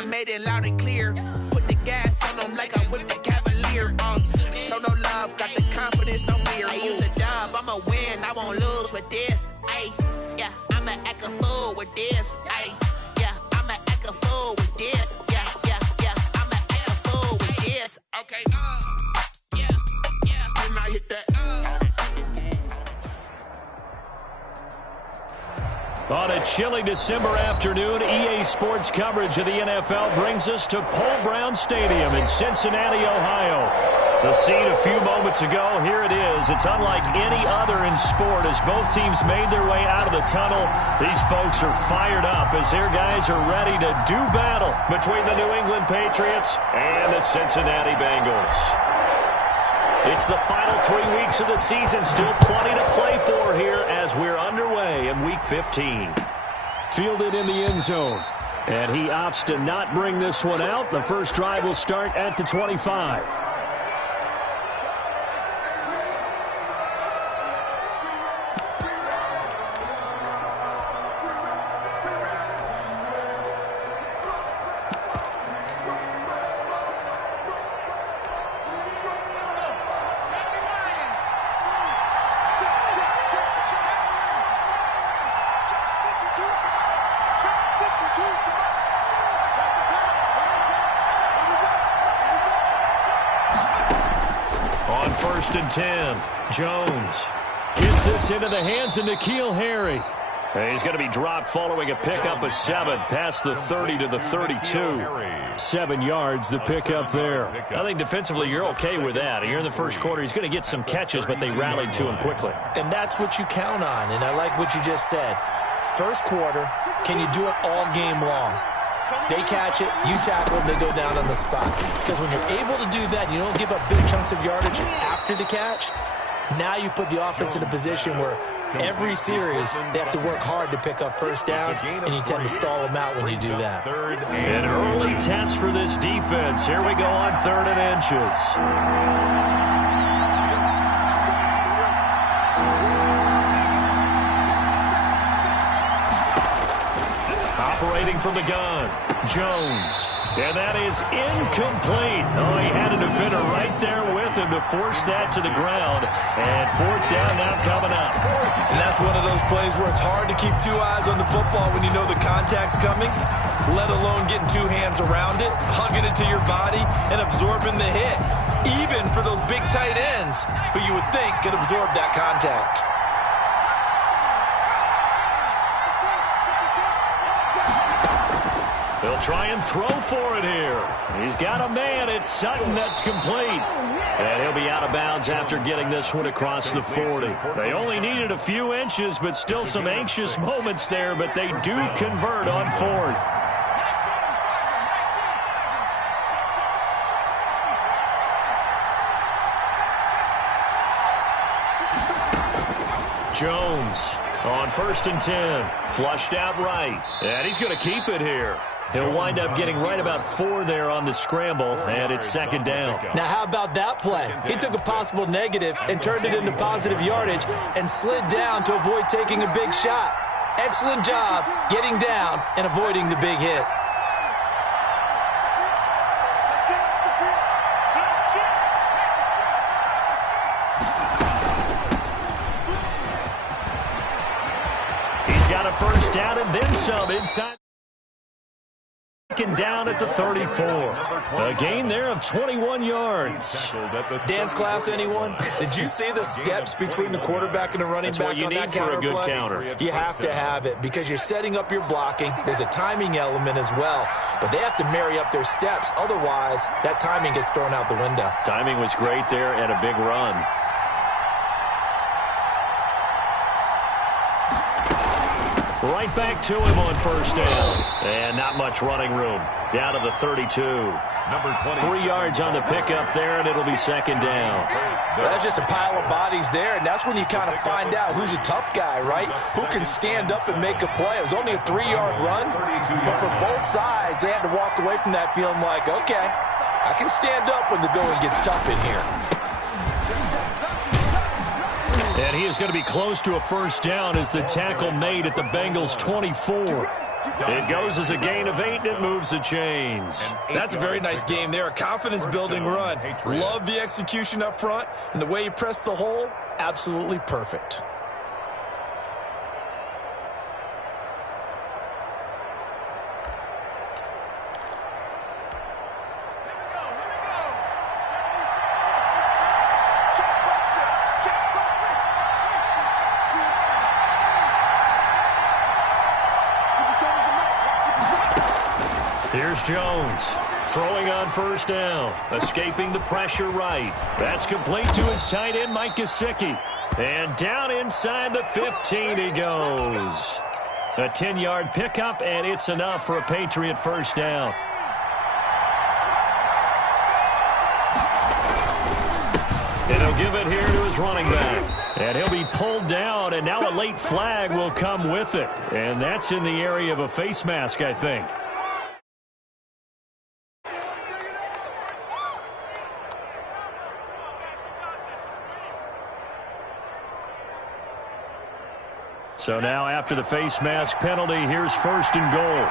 I made it loud and clear. Put the gas on them like I'm with the Cavalier. Show no love, got the confidence, no fear. I use a dub, I'ma win, I won't lose with this. Ay, yeah, I'ma act a fool with this. Ay, yeah, I'ma act a fool with this. Yeah, I'ma act a fool with this. Okay, yeah, and I hit that. On a chilly December afternoon, EA Sports coverage of the NFL brings us to Paul Brown Stadium in Cincinnati, Ohio. The scene a few moments ago, here it is. It's unlike any other in sport as both teams made their way out of the tunnel. These folks are fired up as their guys are ready to do battle between the New England Patriots and the Cincinnati Bengals. It's the final 3 weeks of the season. Still plenty to play for here as we're underway in Week 15. Fielded in the end zone. And he opts to not bring this one out. The first drive will start at the 25. On 1st and 10, Jones gets this into the hands of N'Keal Harry. He's going to be dropped following a pickup of 7 past the 30 to the 32. 7 yards, the pickup there. I think defensively you're okay with that. Here in the first quarter, he's going to get some catches, but they rallied to him quickly. And that's what you count on, and I like what you just said. First quarter, can you do it all game long? They catch it, you tackle them, they go down on the spot. Because when you're able to do that, you don't give up big chunks of yardage after the catch, now you put the offense in a position where every series they have to work hard to pick up first downs, and you tend to stall them out when you do that. An early test for this defense. Here we go on 3rd and inches. Operating from the gun, Jones. And that is incomplete. Oh, he had a defender right there with him to force that to the ground. And 4th down now coming up. And that's one of those plays where it's hard to keep 2 eyes on the football when you know the contact's coming, let alone getting 2 hands around it, hugging it to your body, and absorbing the hit. Even for those big tight ends who you would think could absorb that contact. They'll try and throw for it here. He's got a man. It's Sutton that's complete. And he'll be out of bounds after getting this one across the 40. They only needed a few inches, but still some anxious moments there, but they do convert on 4th. Jones on 1st and 10. Flushed out right. And he's going to keep it here. He'll wind up getting right about 4 there on the scramble, and it's 2nd down. Now, how about that play? He took a possible negative and turned it into positive yardage and slid down to avoid taking a big shot. Excellent job getting down and avoiding the big hit. He's got a first down and then some inside. Down at the 34. A gain there of 21 yards. Dance class, anyone? Did you see the steps between the quarterback and the running back on that counter play? That's what you need for a good counter. You have to have it because you're setting up your blocking. There's a timing element as well, but they have to marry up their steps. Otherwise, that timing gets thrown out the window. Timing was great there and a big run. Right back to him on first down. And not much running room. Down to the 32. 3 yards on the pickup there, and it'll be 2nd down. That's just a pile of bodies there, and that's when you kind of find out who's a tough guy, right? Who can stand up and make a play. It was only a 3-yard run, but for both sides, they had to walk away from that feeling like, okay, I can stand up when the going gets tough in here. And he is going to be close to a first down as the tackle made at the Bengals' 24. It goes as a gain of 8, and it moves the chains. That's a very nice game there. A confidence-building run. Love the execution up front, and the way he pressed the hole, absolutely perfect. Here's Jones, throwing on first down, escaping the pressure right. That's complete to his tight end, Mike Gesicki. And down inside the 15 he goes. A 10-yard pickup, and it's enough for a Patriot first down. And he'll give it here to his running back. And he'll be pulled down, and now a late flag will come with it. And that's in the area of a face mask, I think. So now after the face mask penalty, here's first and goal.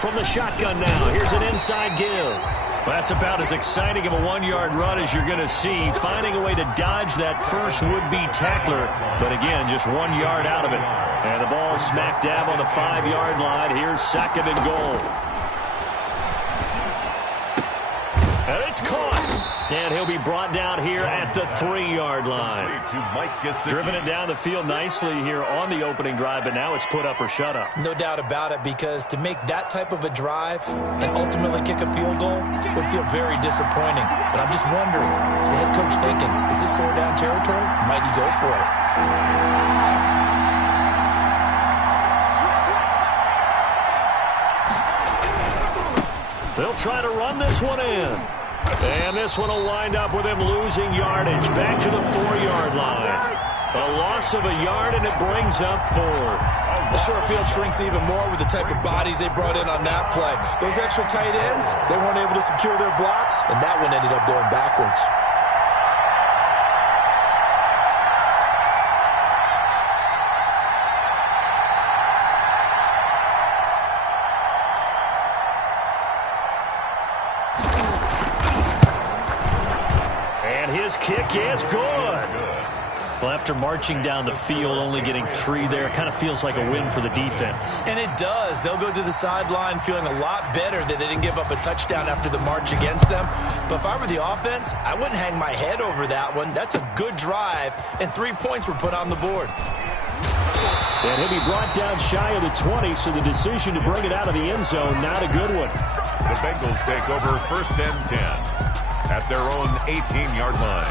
From the shotgun now, here's an inside give. Well, that's about as exciting of a 1-yard run as you're going to see, finding a way to dodge that first would-be tackler. But again, just 1 yard out of it. And the ball smack dab on the 5-yard line. Here's second and goal. And it's caught. And he'll be brought down here at the 3-yard line. Driven it down the field nicely here on the opening drive, but now it's put up or shut up. No doubt about it, because to make that type of a drive and ultimately kick a field goal would feel very disappointing. But I'm just wondering, is the head coach thinking, is this 4-down territory? Might he go for it? They'll try to run this one in. And this one will wind up with him losing yardage back to the 4-yard line. A loss of a yard, and it brings up 4th. The short field shrinks even more with the type of bodies they brought in on that play. Those extra tight ends, they weren't able to secure their blocks, and that one ended up going backwards. His kick is good. Well, after marching down the field, only getting 3 there, it kind of feels like a win for the defense. And it does. They'll go to the sideline feeling a lot better that they didn't give up a touchdown after the march against them. But if I were the offense, I wouldn't hang my head over that one. That's a good drive, and 3 points were put on the board. And he'll be brought down shy of the 20, so the decision to bring it out of the end zone, not a good one. The Bengals take over first and 10 at their own 18-yard line.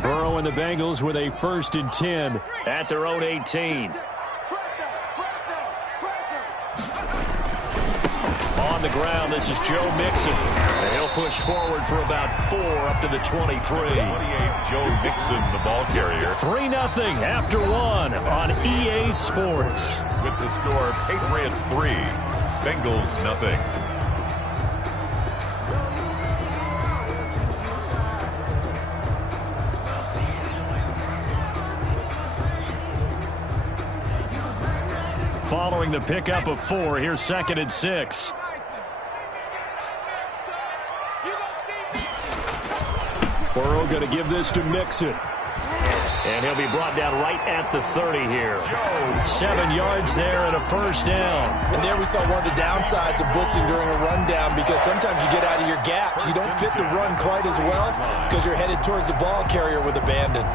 Burrow and the Bengals with a first and 10 at their own 18. On the ground, this is Joe Mixon. And he'll push forward for about 4 up to the 23. 28, Joe Mixon, the ball carrier. 3-0 after 1 on EA Sports. With the score, Patriots 3, Bengals nothing. Following the pickup of 4, here's second and 6. Burrow going to give this to Mixon. And he'll be brought down right at the 30 here. 7 yards there and a first down. And there we saw one of the downsides of blitzing during a rundown, because sometimes you get out of your gaps. You don't fit the run quite as well because you're headed towards the ball carrier with abandon.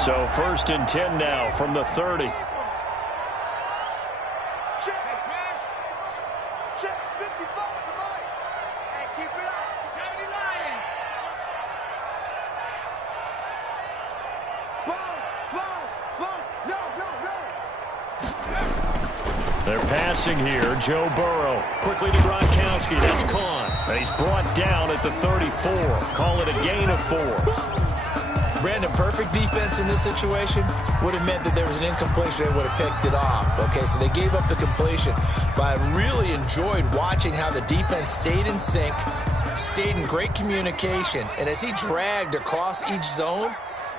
So first and 10 now from the 30. They're passing here. Joe Burrow quickly to Gronkowski. That's caught. And he's brought down at the 34. Call it a gain of 4. Brandon, perfect defense in this situation would have meant that there was an incompletion. They would have picked it off. Okay, so they gave up the completion. But I really enjoyed watching how the defense stayed in sync, stayed in great communication. And as he dragged across each zone,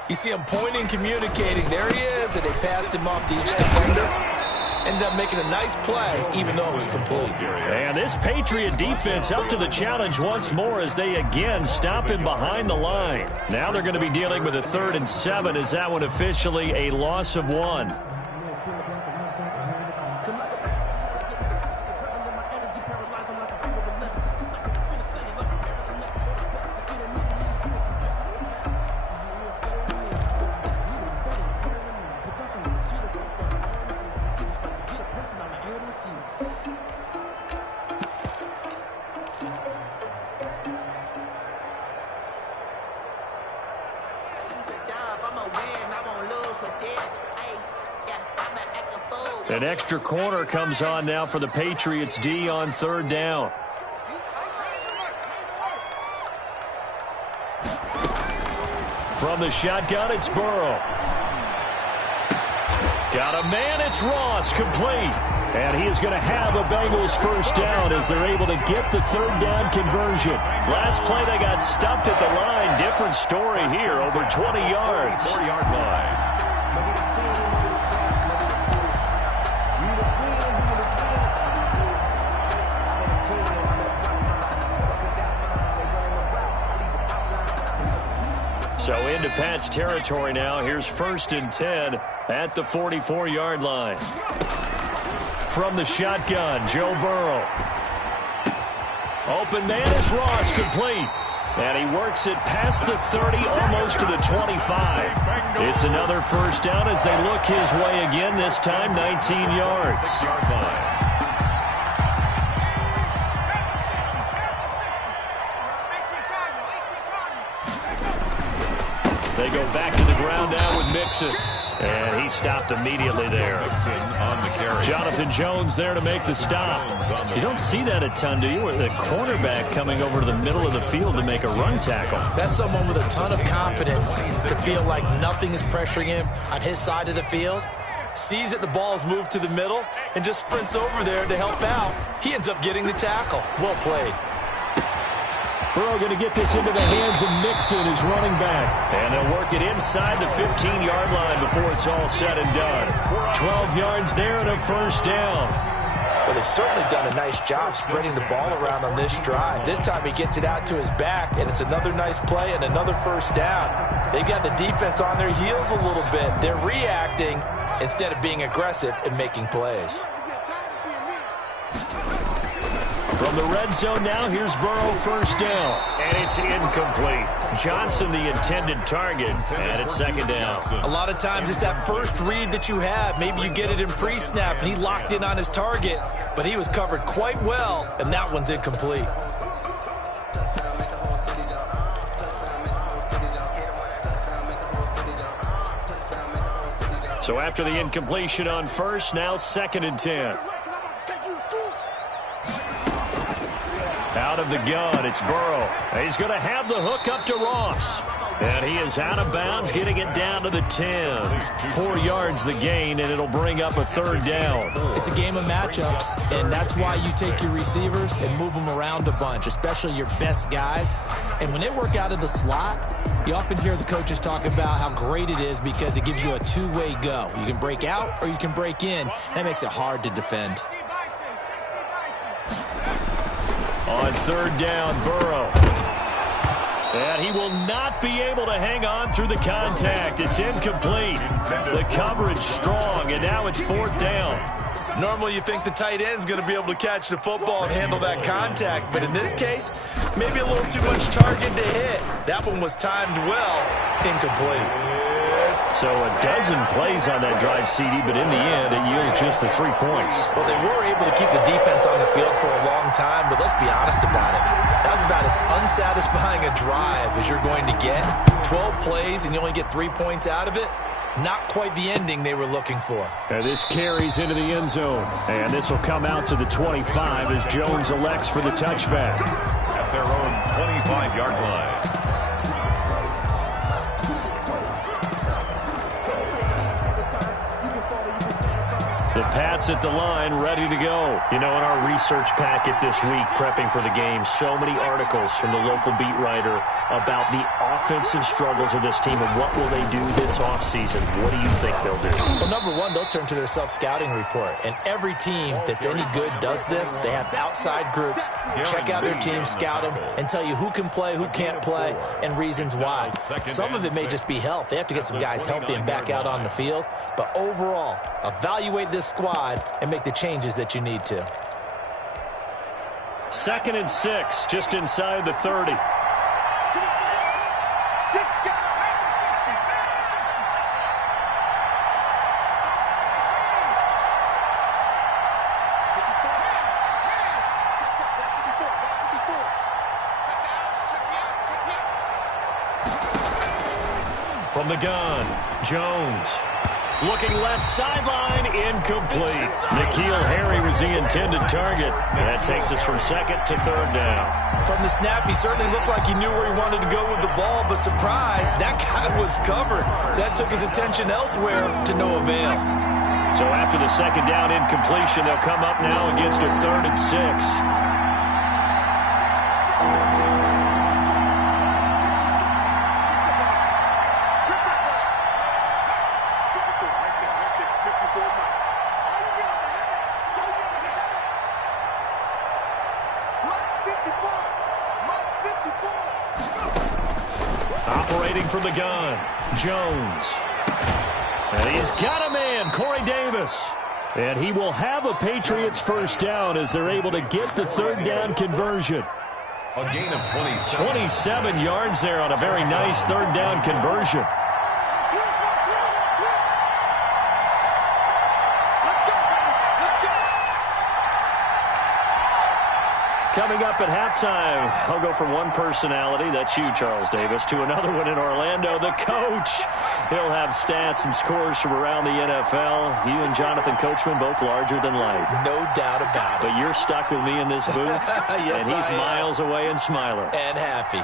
you see him pointing, communicating. There he is, and they passed him off to each defender. Ended up making a nice play, even though it was complete. And this Patriot defense up to the challenge once more as they again stop him behind the line. Now they're going to be dealing with a 3rd and 7 as that one officially a loss of 1. An extra corner comes on now for the Patriots D on 3rd down. From the shotgun, it's Burrow. Got a man, it's Ross, complete. And he is going to have a Bengals first down as they're able to get the 3rd down conversion. Last play, they got stuffed at the line. Different story here, over 20 yards. 4-yard line. So into Pat's territory now. Here's 1st and 10 at the 44-yard line. From the shotgun, Joe Burrow. Open man is Ross, complete. And he works it past the 30, almost to the 25. It's another first down as they look his way again, this time 19 yards. They go back to the ground now with Mixon. And he stopped immediately there. Jonathan Jones there to make the stop. You don't see that a ton, do you? The cornerback coming over to the middle of the field to make a run tackle. That's someone with a ton of confidence to feel like nothing is pressuring him on his side of the field. Sees that the ball's moved to the middle and just sprints over there to help out. He ends up getting the tackle. Well played. Burrow going to get this into the hands of Mixon, his running back. And they'll work it inside the 15-yard line before it's all said and done. 12 yards there and a first down. Well, they've certainly done a nice job spreading the ball around on this drive. This time he gets it out to his back, and it's another nice play and another first down. They've got the defense on their heels a little bit. They're reacting instead of being aggressive and making plays. From the red zone now, here's Burrow, first down. And it's incomplete. Johnson, the intended target, and it's 2nd down. A lot of times it's that first read that you have. Maybe you get it in pre-snap, and he locked in on his target, but he was covered quite well, and that one's incomplete. So after the incompletion on first, now 2nd and 10. Out of the gun, it's Burrow. He's going to have the hook up to Ross. And he is out of bounds, getting it down to the 10. 4 yards the gain, and it'll bring up a 3rd down. It's a game of matchups, and that's why you take your receivers and move them around a bunch, especially your best guys. And when they work out of the slot, you often hear the coaches talk about how great it is because it gives you a two-way go. You can break out or you can break in. That makes it hard to defend. On 3rd down, Burrow. And he will not be able to hang on through the contact. It's incomplete. The coverage strong, and now it's 4th down. Normally you think the tight end's going to be able to catch the football and handle that contact, but in this case, maybe a little too much target to hit. That one was timed well, incomplete. So a dozen plays on that drive, CD, but in the end, it yields just the 3 points. Well, they were able to keep the defense on the field for a long time, but let's be honest about it. That was about as unsatisfying a drive as you're going to get. 12 plays and you only get 3 points out of it. Not quite the ending they were looking for. And this carries into the end zone. And this will come out to the 25 as Jones elects for the touchback. at their own 25-yard line. The Pats at the line, ready to go. You know, in our research packet this week, prepping for the game, so many articles from the local beat writer about the offensive struggles of this team and what will they do this offseason. What do you think they'll do? Well, number one, they'll turn to their self-scouting report. And every team that's any good does this. They have outside groups, check out their team, scout them, and tell you who can play, who can't play, and reasons why. Some of it may just be health. They have to get some guys healthy and back out on the field. But overall, evaluate this squad and make the changes that you need to. 2nd and 6, just inside the 30. From the gun, Jones. Looking left sideline, incomplete. N'Keal Harry was the intended target. That takes us from 2nd to 3rd down. From the snap, he certainly looked like he knew where he wanted to go with the ball, but surprise, that guy was covered. So that took his attention elsewhere to no avail. So after the 2nd down incompletion, they'll come up now against a 3rd and 6. Operating from the gun, Jones. And he's got a man, Corey Davis. And he will have a Patriots first down as they're able to get the 3rd down conversion. A gain of 27. 27 yards there on a very nice 3rd down conversion. Coming up at halftime, I'll go from one personality, that's you, Charles Davis, to another one in Orlando, the coach. He'll have stats and scores from around the NFL. You and Jonathan Coachman, both larger than life. No doubt about it. But you're stuck with me in this booth, yes, and he's miles away and smiling. And happy.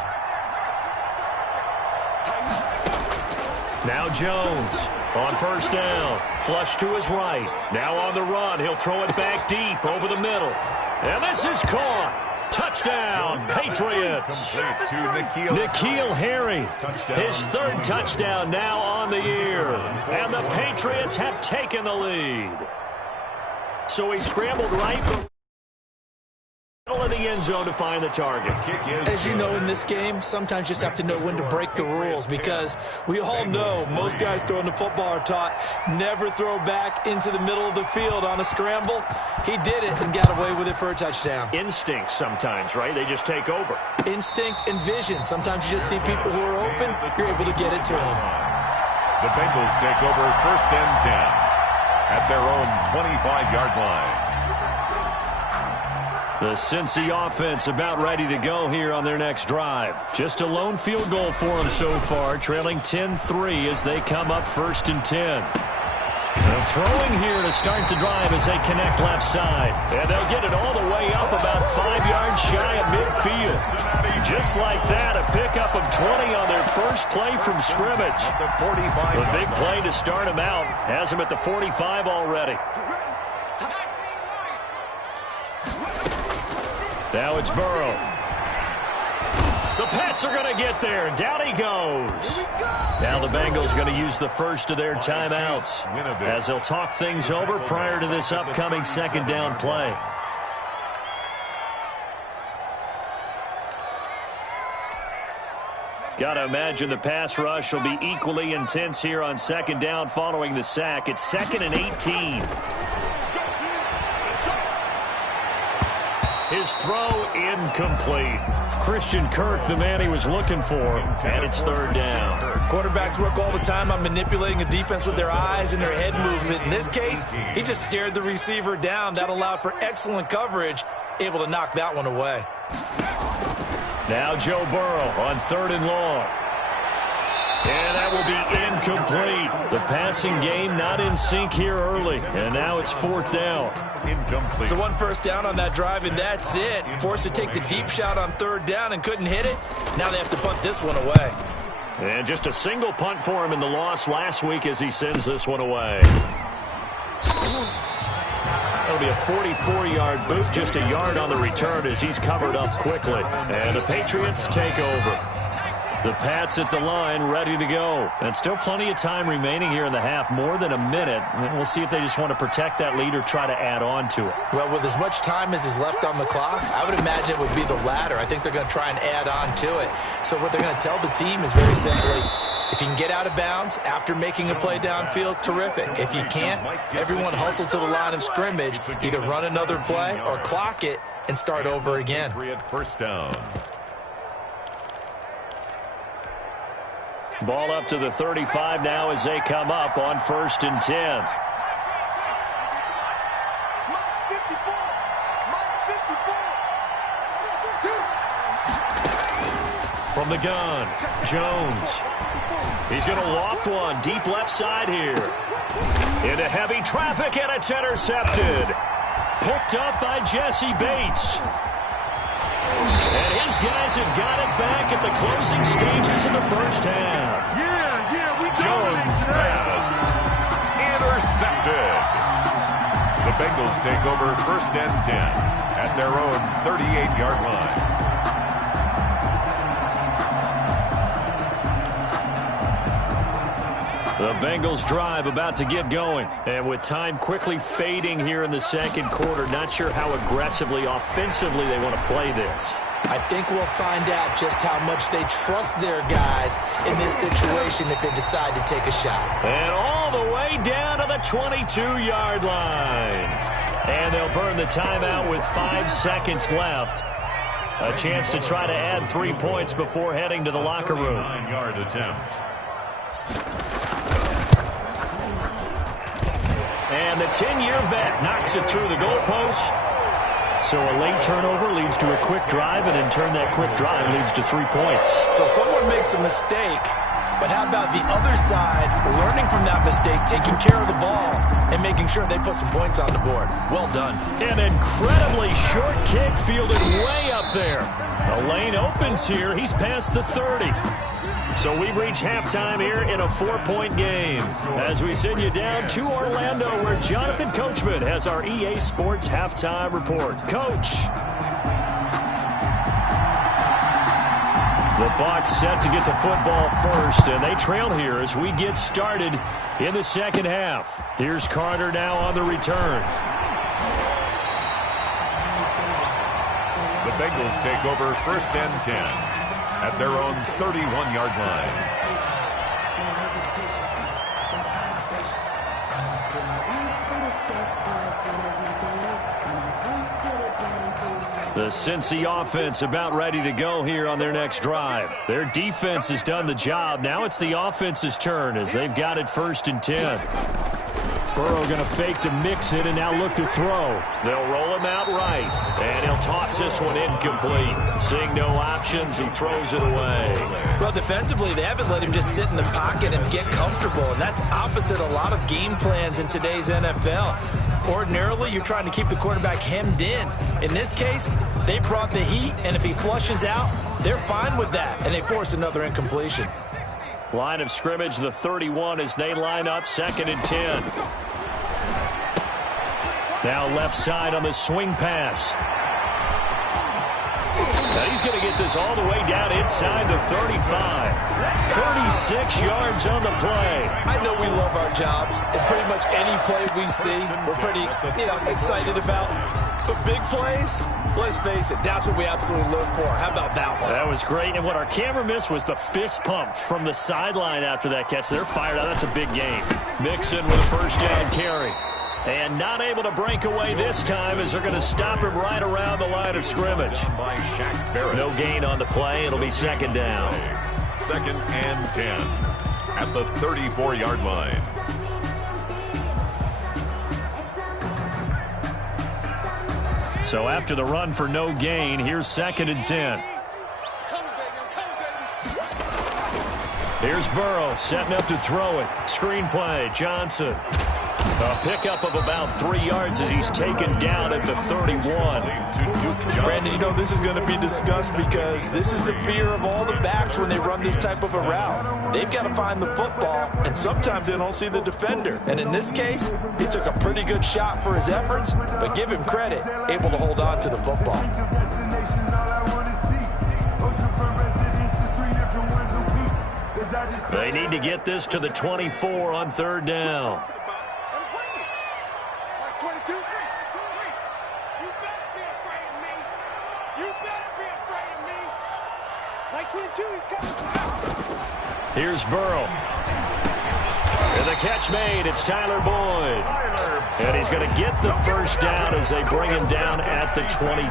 Now Jones on 1st down. Flush to his right. Now on the run. He'll throw it back deep over the middle. And this is caught. Touchdown, Patriots. N'Keal Harry, his 3rd touchdown now on the year. And the Patriots have taken the lead. So he scrambled right in the end zone to find the target. As you know, in this game, sometimes you just have to know when to break the rules, because we all know most guys throwing the football are taught never throw back into the middle of the field on a scramble. He did it and got away with it for a touchdown. Instinct sometimes, right? They just take over. Instinct and vision. Sometimes you just see people who are open, you're able to get it to them. The Bengals take over 1st and 10 at their own 25-yard line. The Cincy offense about ready to go here on their next drive. Just a lone field goal for them so far, trailing 10-3 as they come up 1st and 10. They're throwing here to start the drive as they connect left side. And they'll get it all the way up about 5 yards shy of midfield. Just like that, a pickup of 20 on their first play from scrimmage. The big play to start them out has them at the 45 already. Now it's Burrow. The Pats are going to get there. Down he goes. Now the Bengals going to use the first of their timeouts as they'll talk things over prior to this upcoming 2nd down play. Got to imagine the pass rush will be equally intense here on 2nd down following the sack. It's 2nd and 18. His throw incomplete. Christian Kirk, the man he was looking for, and it's 3rd down. Quarterbacks work all the time on manipulating a defense with their eyes and their head movement. In this case, he just stared the receiver down. That allowed for excellent coverage, able to knock that one away. Now Joe Burrow on 3rd and long. And that will be incomplete. The passing game not in sync here early. And now it's 4th down. Incomplete. So 1 first down on that drive, and that's it. Forced to take the deep shot on 3rd down and couldn't hit it. Now they have to punt this one away. And just a single punt for him in the loss last week as he sends this one away. That'll be a 44-yard boot, just a yard on the return as he's covered up quickly. And the Patriots take over. The Pats at the line, ready to go. And still plenty of time remaining here in the half, more than a minute. And we'll see if they just want to protect that lead or try to add on to it. Well, with as much time as is left on the clock, I would imagine it would be the latter. I think they're going to try and add on to it. So what they're going to tell the team is very simply, if you can get out of bounds after making a play downfield, terrific. If you can't, everyone hustle to the line of scrimmage, either run another play or clock it and start over again. First down. Ball up to the 35 now as they come up on 1st and 10. From the gun, Jones. He's going to loft one deep left side here. Into heavy traffic, and it's intercepted. Picked up by Jesse Bates. And his guys have got it back at the closing stages of the first half. Jones pass intercepted. The Bengals take over 1st and 10 at their own 38-yard line. The Bengals drive about to get going. And with time quickly fading here in the 2nd quarter, not sure how aggressively, offensively they want to play this. I think we'll find out just how much they trust their guys in this situation if they decide to take a shot. And all the way down to the 22-yard line. And they'll burn the timeout with 5 seconds left. A chance to try to add 3 points before heading to the locker room. 9-yard attempt. And the 10-year vet knocks it through the goalpost. So a late turnover leads to a quick drive, and in turn that quick drive leads to 3 points. So someone makes a mistake, but how about the other side learning from that mistake, taking care of the ball, and making sure they put some points on the board? Well done. An incredibly short kick fielded way up there. The lane opens here. He's past the 30. So we've reached halftime here in a 4-point game. As we send you down to Orlando, where Jonathan Coachman has our EA Sports halftime report. Coach. The Bucs set to get the football first, and they trail here as we get started in the 2nd half. Here's Carter now on the return. The Bengals take over 1st and 10 at their own 31-yard line. The Cincy offense about ready to go here on their next drive. Their defense has done the job. Now it's the offense's turn as they've got it 1st and 10. Burrow going to fake to mix it and now look to throw. They'll roll him out right, and he'll toss this one incomplete. Seeing no options, he throws it away. Well, defensively, they haven't let him just sit in the pocket and get comfortable, and that's opposite a lot of game plans in today's NFL. Ordinarily, you're trying to keep the quarterback hemmed in. In this case, they brought the heat, and if he flushes out, they're fine with that, and they force another incompletion. Line of scrimmage, the 31 as they line up 2nd and 10. Now left side on the swing pass. Now he's going to get this all the way down inside the 35. 36 yards on the play. I know we love our jobs, and pretty much any play we see, we're pretty, excited about. But big plays, let's face it, that's what we absolutely look for. How about that one? That was great, and what our camera missed was the fist pump from the sideline after that catch. They're fired out. That's a big game. Mixon with a 1st down carry. And not able to break away this time as they're going to stop him right around the line of scrimmage. No gain on the play. It'll be 2nd down. 2nd and 10 at the 34-yard line. So after the run for no gain, here's 2nd and 10. Here's Burrow setting up to throw it. Screenplay, Johnson. A pickup of about 3 yards as he's taken down at the 31. Brandon, you know, this is going to be discussed because this is the fear of all the backs when they run this type of a route. They've got to find the football, and sometimes they don't see the defender. And in this case, he took a pretty good shot for his efforts, but give him credit, able to hold on to the football. They need to get this to the 24 on 3rd down. Here's Burrow. And the catch made. It's Tyler Boyd. And he's going to get the first down as they bring him down at the 23.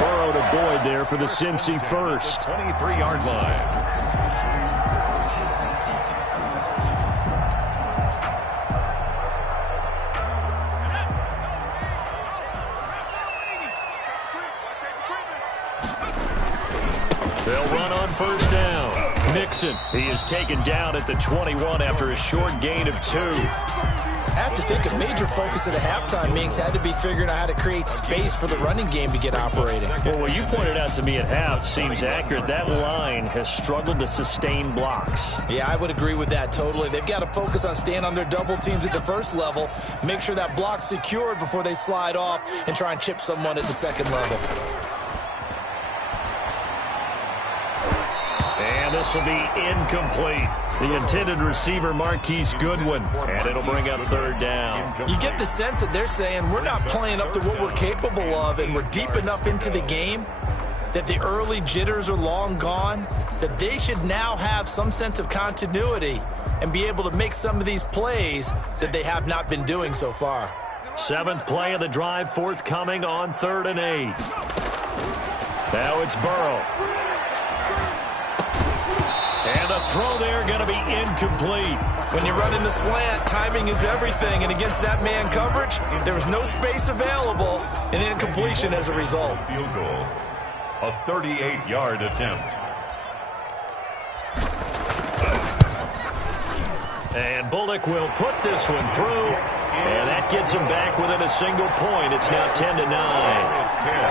Burrow to Boyd there for the Cincy first. 23-yard line. They'll run on 1st down. Mixon, he is taken down at the 21 after a short gain of 2. I have to think a major focus of the halftime Minks had to be figuring out how to create space for the running game to get operating. Well, what you pointed out to me at half seems accurate. That line has struggled to sustain blocks. Yeah, I would agree with that totally. They've got to focus on staying on their double teams at the first level, make sure that block's secured before they slide off and try and chip someone at the second level. And this will be incomplete. The intended receiver, Marquise Goodwin, and it'll bring up 3rd down. You get the sense that they're saying we're not playing up to what we're capable of, and we're deep enough into the game that the early jitters are long gone, that they should now have some sense of continuity and be able to make some of these plays that they have not been doing so far. 7th play of the drive forthcoming on 3rd and 8. Now it's Burrow. And the throw there going to be incomplete. When you run in the slant, timing is everything. And against that man coverage, there was no space available, and incompletion as a result. Field goal. A 38-yard attempt. And Bullock will put this one through. And that gets him back within a single point. It's now 10-9.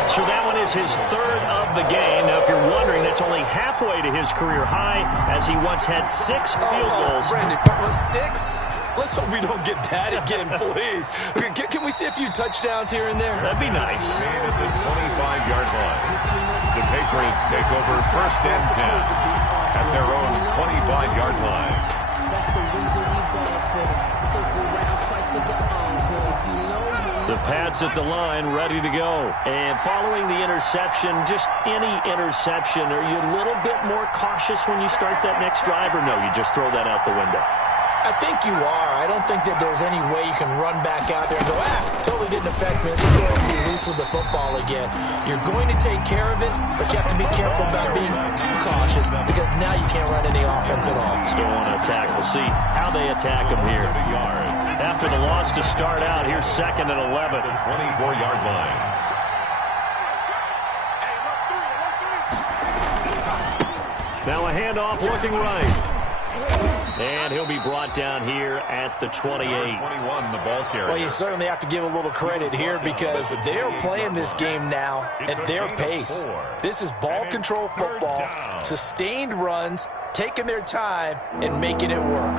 So that one is his 3rd of the game. Now, if you're wondering, that's only halfway to his career high, as he once had 6 field goals. Brandon, 6? Let's hope we don't get that again, please. Can we see a few touchdowns here and there? That'd be nice. At the 25-yard line. The Patriots take over 1st and 10 at their own 25-yard line. That's the reason we benefit. Circle round twice for the encore. If you know, The Pats at the line, ready to go. And following the interception, just any interception, are you a little bit more cautious when you start that next drive, or no, you just throw that out the window? I think you are. I don't think that there's any way you can run back out there and go, totally didn't affect me. Let's just go ahead and be loose with the football again. You're going to take care of it, but you have to be careful about being too cautious because now you can't run any offense at all. Still want to attack. We'll see how they attack him here. After the loss to start out, here's 2nd and 11. The 24-yard line. Now a handoff looking right. And he'll be brought down here at the 28. 21, the ball carrier. Well, you certainly have to give a little credit here because they're playing this game now at their pace. This is ball control football, sustained runs, taking their time, and making it work.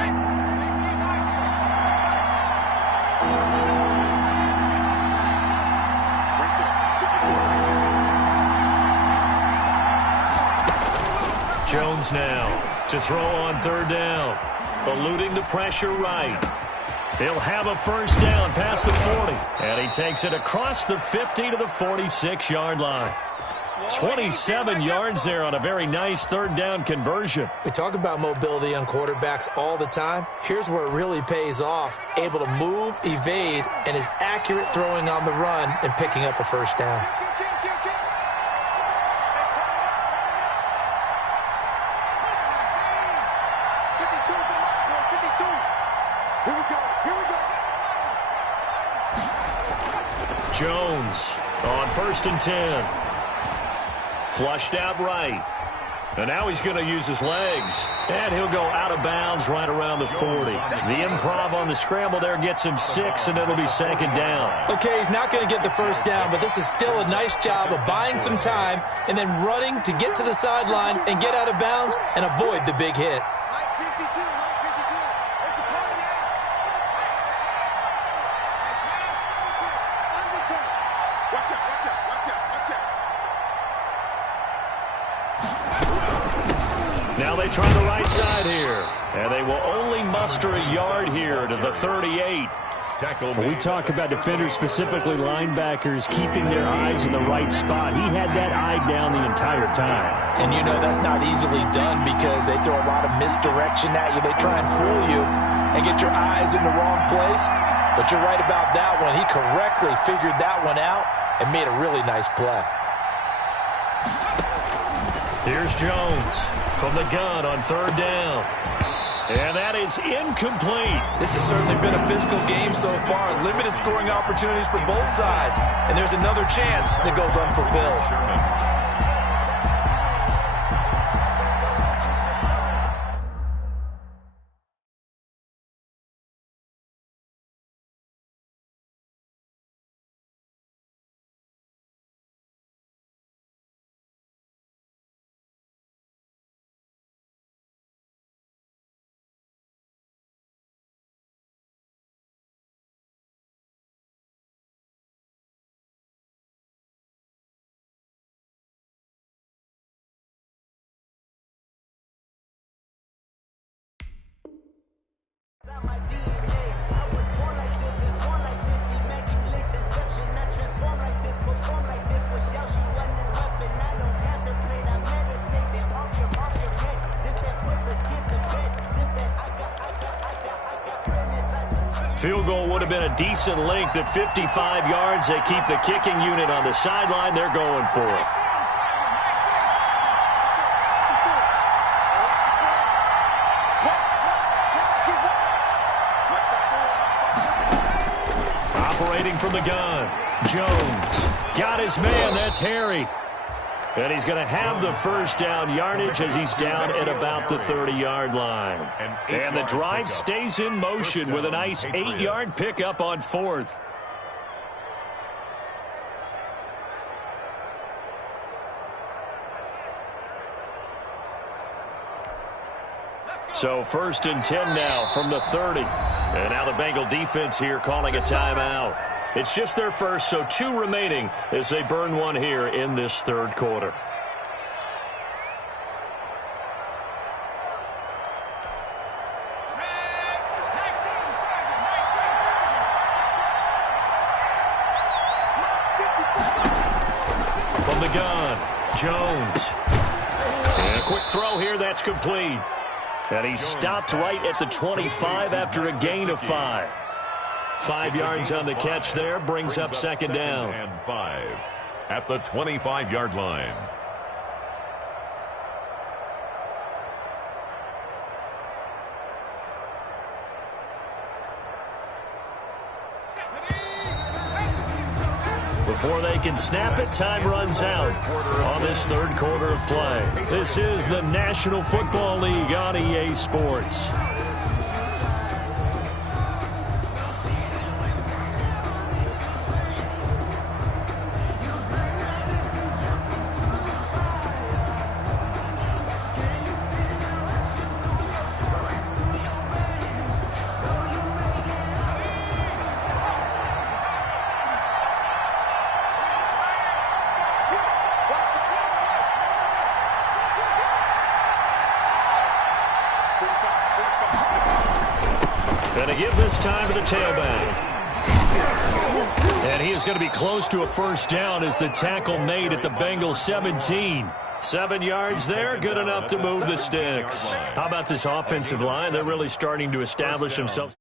Jones now to throw on 3rd down. Eluding the pressure right. He'll have a first down past the 40. And he takes it across the 50 to the 46-yard line. 27 yards there on a very nice 3rd down conversion. We talk about mobility on quarterbacks all the time. Here's where it really pays off. Able to move, evade, and is accurate throwing on the run and picking up a first down. Jones on 1st and 10. Flushed out right. And now he's going to use his legs. And he'll go out of bounds right around the 40. The improv on the scramble there gets him 6, and it'll be second down. Okay, he's not going to get the first down, but this is still a nice job of buying some time and then running to get to the sideline and get out of bounds and avoid the big hit. Now they try the right side here. And they will only muster a yard here to the 38. When we talk about defenders, specifically linebackers, keeping their eyes in the right spot. He had that eye down the entire time. And you know that's not easily done because they throw a lot of misdirection at you. They try and fool you and get your eyes in the wrong place. But you're right about that one. He correctly figured that one out and made a really nice play. Here's Jones from the gun on third down. And that is incomplete. This has certainly been a physical game so far. Limited scoring opportunities for both sides. And there's another chance that goes unfulfilled. Field goal would have been a decent length at 55 yards. They keep the kicking unit on the sideline. They're going for it. Operating from the gun, Jones. Got his man, that's Harry. And he's going to have the first down yardage as he's down at about the 30-yard line. And the drive stays in motion with a nice 8-yard pickup on fourth. So first and 10 now from the 30. And now the Bengal defense here calling a timeout. It's just their first, so 2 remaining as they burn one here in this third quarter. From the gun, Jones. And a quick throw here, that's complete. And he stopped right at the 25 after a gain of 5. 5 yards on the catch there, brings up second down. And 5 at the 25-yard line. Before they can snap it, time runs out on this third quarter of play. This is the National Football League on EA Sports. Going to give this time to the tailback. And he is going to be close to a first down as the tackle made at the Bengals 17. 7 yards there, good enough to move the sticks. How about this offensive line? They're really starting to establish themselves.